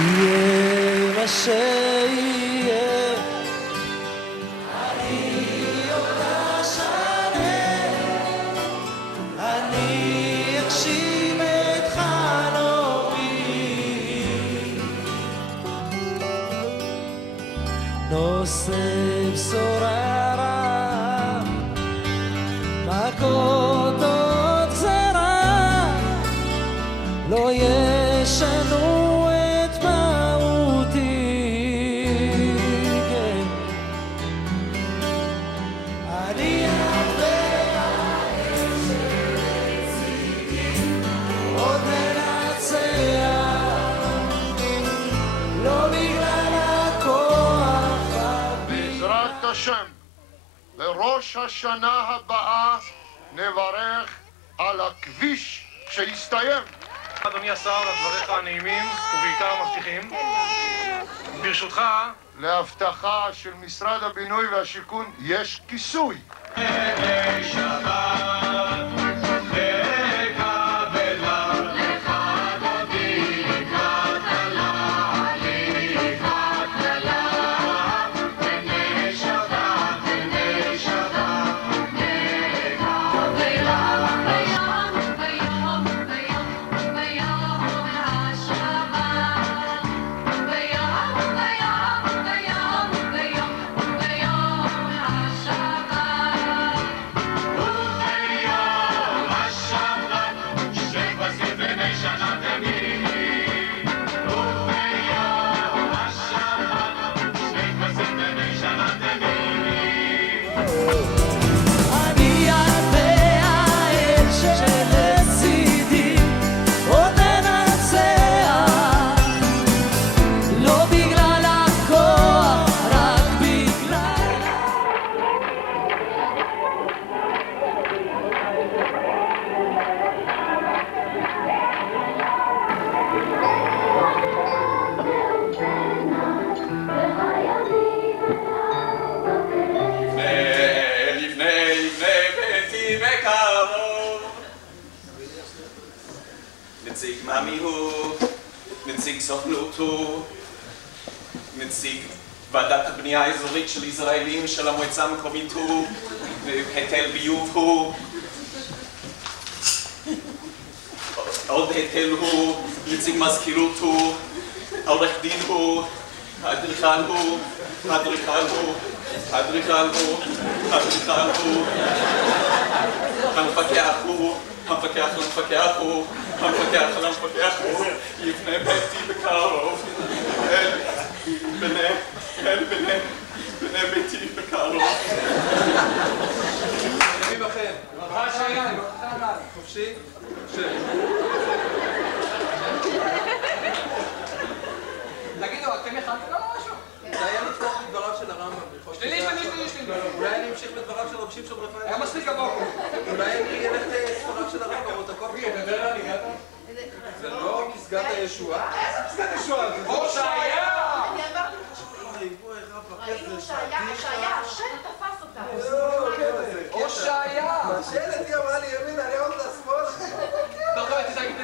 יהיה מה שיהיה, אני אותה שנה, אני אגשים את חלומי, נושא בשורה רעה, מכות או גזרה, לא ישנו את מהותי, כן. אני והאש שלצידי עוד ננצח, לא בגלל הכוח הבי. בעזרת השם, בראש השנה הבאה נברך על הכביש שהסתיים. אדוני השר, על דבריך הנעימים ובעיקר המבטיחים. ברשותך, להבטחה של משרד הבינוי והשיכון יש כיסוי. נציג מאמי הוא, נציג סוכנות הוא, נציג ועדת הבנייה האזורית של ישראלים של המועצה המקומית הוא, היטל ביוב הוא, עוד היטל הוא, נציג מזכירות הוא, עורך דין הוא, האדריכל הוא, האדריכל הוא, האדריכל הוא, האדריכל הוא, המפקח הוא, המפקח למפקח הוא, המפקח למפקח הוא, יבנה ביתי בקרוב, אל בני ביתי בקרוב. מי בכם? ברכה שהיה, חופשי? תגידו, אתם הכנתם לנו משהו? זה היה לפתוח בדבריו של הרמב"ם. שלילי. אולי אני אמשיך בדבריו של רב שמשון רפאל. היה מספיק הבוקר. אולי אני אלך לספריו של הרמב"ם, או תקוף. תדבר על הגעת? זה לא פסגת הישועה? איזה פסגת ישועה? הושעיה! ראינו הושעיה, השם תפס אותה. הושעיה! השאלת היא אמרה לי ימינה, אני עוד לשמאל.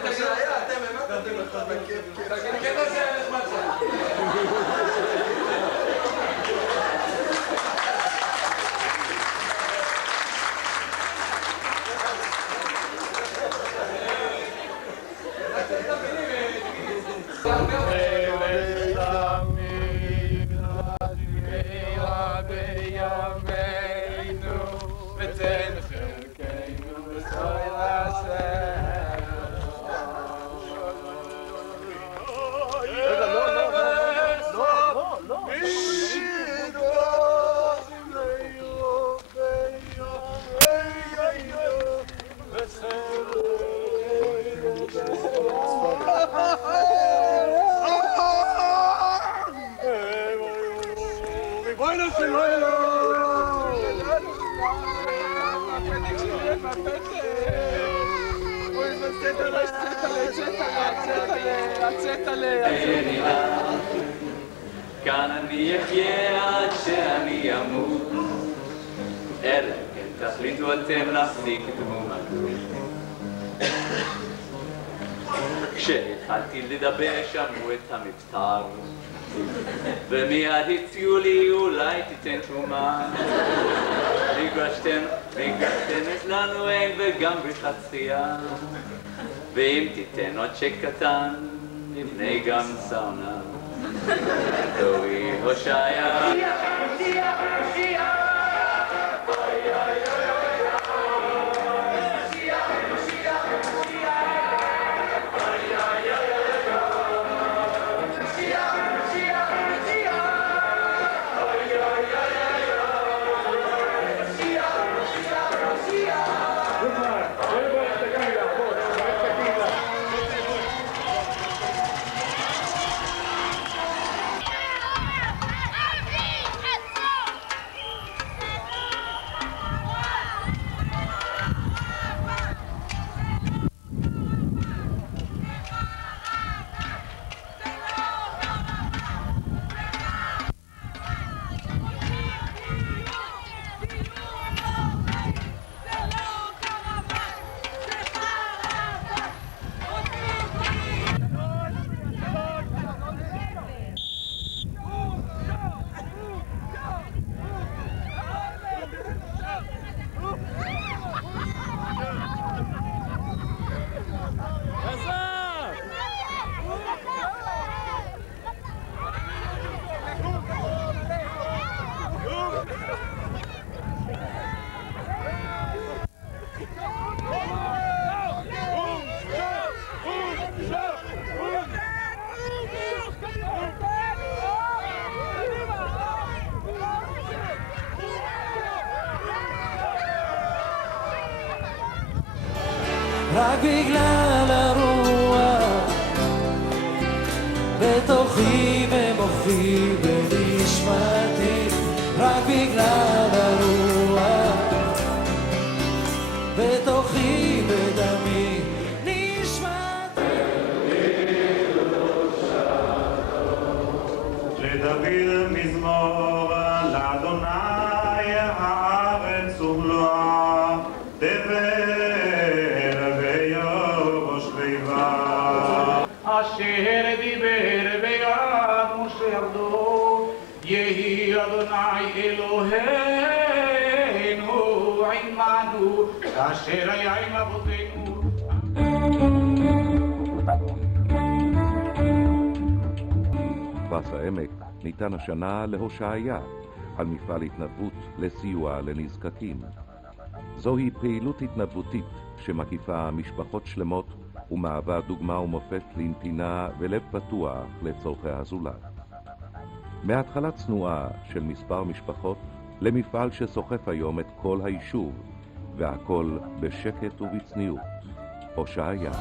הושעיה, אתם האמנתם לך בכיף. הקטע הזה היה נחמד זה. כאן אני אחיה עד שאני אמות, אלא כן תחליטו אתם להפסיק דמות. כשהתחלתי לדבר שמעו את המבטר, ומיד הציעו לי אולי תיתן תרומה. מגרש טניס לנו אין וגם בריכת שחייה, ואם תיתן עוד צ'ק קטן נבנה גם סאונה. תורי הושעיה. רק בגלל הרוח בתוכי במוחי בנשמתי, רק בגלל הרוח בתוכי בדמי נשמתי. לדוד מזמור לאדוני הארץ ומלואה, אשר דיבר ביד משה ירדו, יהי אדוני אלוהינו עמנו, אשר היה עם אבותינו. פרס העמק ניתן השנה להושעיה על מפעל התנדבות לסיוע לנזקקים. זוהי פעילות התנדבותית שמקיפה משפחות שלמות ומהווה דוגמה ומופת לנתינה ולב פתוח לצורכי הזולת. מהתחלה צנועה של מספר משפחות למפעל שסוחף היום את כל היישוב, והכל בשקט ובצניעות. הושעיה.